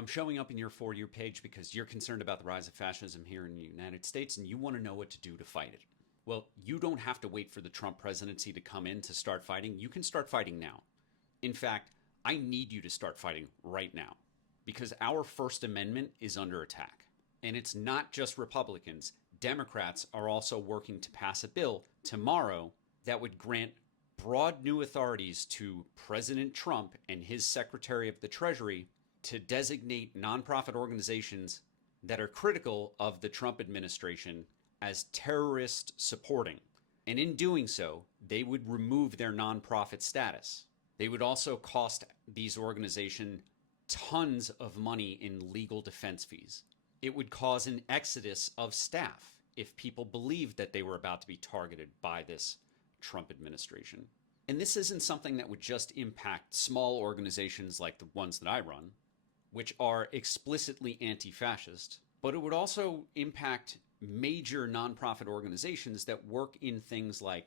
I'm showing up in your For You page because you're concerned about the rise of fascism here in the United States and you want to know what to do to fight it. Well, you don't have to wait for the Trump presidency to come in to start fighting. You can start fighting now. In fact, I need you to start fighting right now because our First Amendment is under attack. And it's not just Republicans. Democrats are also working to pass a bill tomorrow that would grant broad new authorities to President Trump and his Secretary of the Treasury to designate nonprofit organizations that are critical of the Trump administration as terrorist supporting. And in doing so, they would remove their nonprofit status. They would also cost these organizations tons of money in legal defense fees. It would cause an exodus of staff if people believed that they were about to be targeted by this Trump administration. And this isn't something that would just impact small organizations like the ones that I run, which are explicitly anti-fascist, but it would also impact major nonprofit organizations that work in things like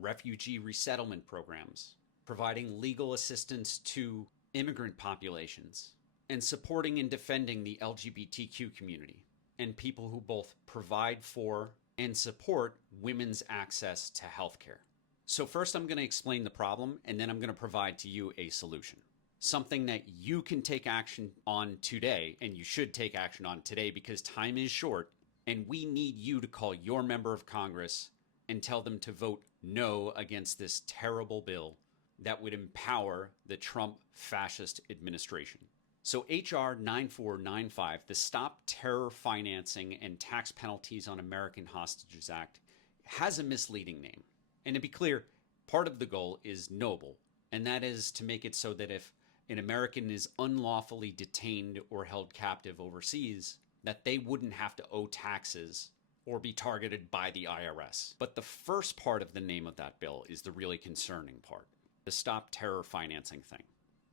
refugee resettlement programs, providing legal assistance to immigrant populations, and supporting and defending the LGBTQ community, and people who both provide for and support women's access to healthcare. So first I'm going to explain the problem, and then I'm going to provide to you a solution. Something that you can take action on today, and you should take action on today because time is short, and we need you to call your member of Congress and tell them to vote no against this terrible bill that would empower the Trump fascist administration. So HR9495, the Stop Terror Financing and Tax Penalties on American Hostages Act, has a misleading name. And to be clear, part of the goal is noble, and that is to make it so that if an American is unlawfully detained or held captive overseas, that they wouldn't have to owe taxes or be targeted by the IRS. But the first part of the name of that bill is the really concerning part, the Stop Terror Financing thing,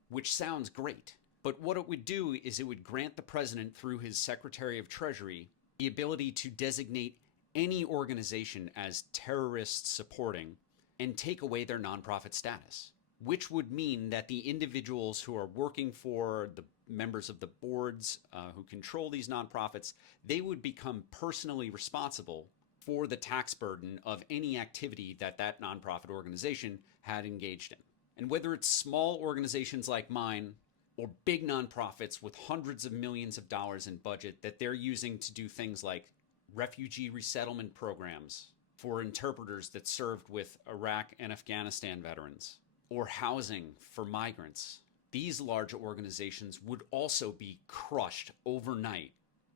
which sounds great. But what it would do is it would grant the president, through his Secretary of Treasury, the ability to designate any organization as terrorist supporting and take away their nonprofit status, which would mean that the individuals who are working for the members of the boards who control these nonprofits, they would become personally responsible for the tax burden of any activity that that nonprofit organization had engaged in. And whether it's small organizations like mine or big nonprofits with hundreds of millions of dollars in budget that they're using to do things like refugee resettlement programs for interpreters that served with Iraq and Afghanistan veterans, or housing for migrants, these large organizations would also be crushed overnight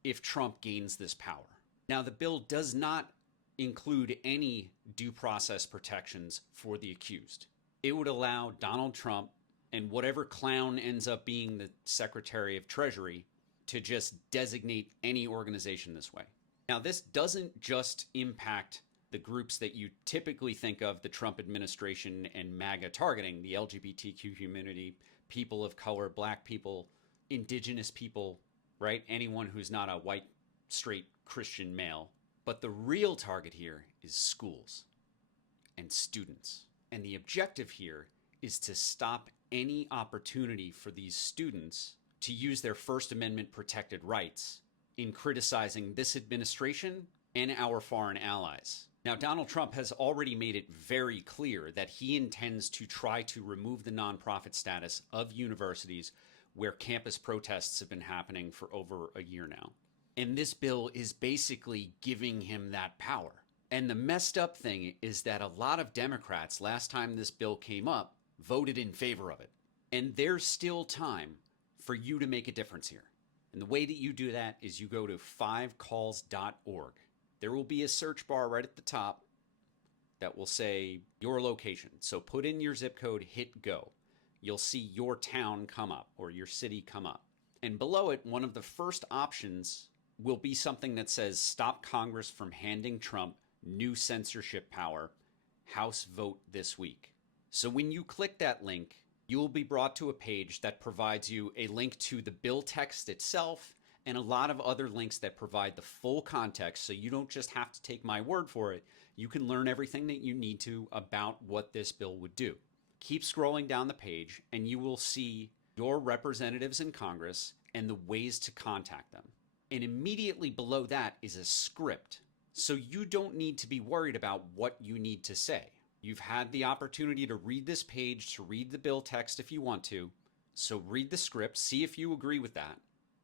if Trump gains this power. Now, the bill does not include any due process protections for the accused. It would allow Donald Trump and whatever clown ends up being the Secretary of Treasury to just designate any organization this way. Now, this doesn't just impact the groups that you typically think of the Trump administration and MAGA targeting, the LGBTQ community, people of color, black people, indigenous people, right? Anyone who's not a white, straight Christian male. But the real target here is schools and students. And the objective here is to stop any opportunity for these students to use their First Amendment protected rights in criticizing this administration and our foreign allies. Now, Donald Trump has already made it very clear that he intends to try to remove the nonprofit status of universities where campus protests have been happening for over a year now. And this bill is basically giving him that power. And the messed up thing is that a lot of Democrats, last time this bill came up, voted in favor of it. And there's still time for you to make a difference here. And the way that you do that is you go to 5calls.org. There will be a search bar right at the top that will say your location. So put in your zip code, hit go. You'll see your town come up or your city come up. And below it, one of the first options will be something that says stop Congress from handing Trump new censorship power, House vote this week. So when you click that link, you will be brought to a page that provides you a link to the bill text itself and a lot of other links that provide the full context, so you don't just have to take my word for it. You can learn everything that you need to about what this bill would do. Keep scrolling down the page and you will see your representatives in Congress and the ways to contact them. And immediately below that is a script. So you don't need to be worried about what you need to say. You've had the opportunity to read this page, to read the bill text if you want to. So read the script, see if you agree with that.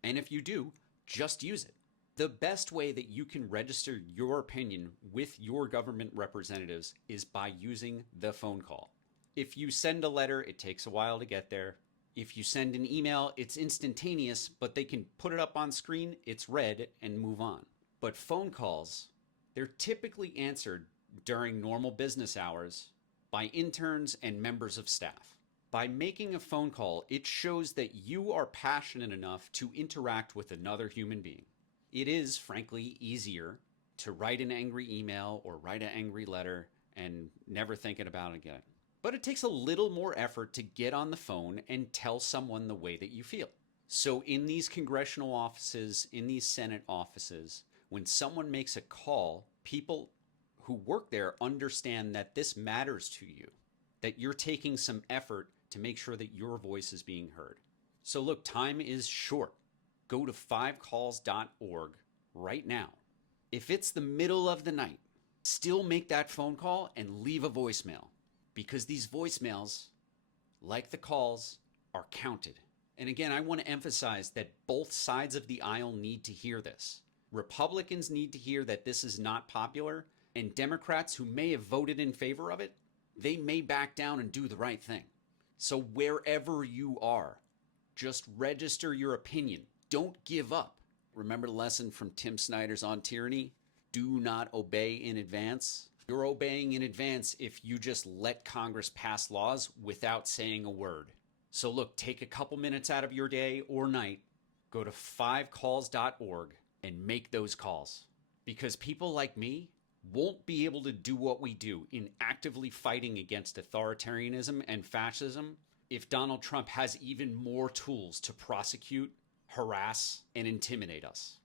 And if you do, just use it. The best way that you can register your opinion with your government representatives is by using the phone call. If you send a letter, it takes a while to get there. If you send an email, it's instantaneous, but they can put it up on screen, it's read, and move on. But phone calls, they're typically answered during normal business hours by interns and members of staff. By making a phone call, it shows that you are passionate enough to interact with another human being. It is, frankly, easier to write an angry email or write an angry letter and never thinking about it again. But it takes a little more effort to get on the phone and tell someone the way that you feel. So in these congressional offices, in these Senate offices, when someone makes a call, people who work there understand that this matters to you, that you're taking some effort to make sure that your voice is being heard. So look, time is short. Go to 5calls.org right now. If it's the middle of the night, still make that phone call and leave a voicemail, because these voicemails, like the calls, are counted. And again, I want to emphasize that both sides of the aisle need to hear this. Republicans need to hear that this is not popular, and Democrats who may have voted in favor of it, they may back down and do the right thing. So wherever you are, just register your opinion. Don't give up. Remember the lesson from Tim Snyder's On Tyranny? Do not obey in advance. You're obeying in advance if you just let Congress pass laws without saying a word. So look, take a couple minutes out of your day or night, go to 5calls.org and make those calls. Because people like me won't be able to do what we do in actively fighting against authoritarianism and fascism if Donald Trump has even more tools to prosecute, harass, and intimidate us.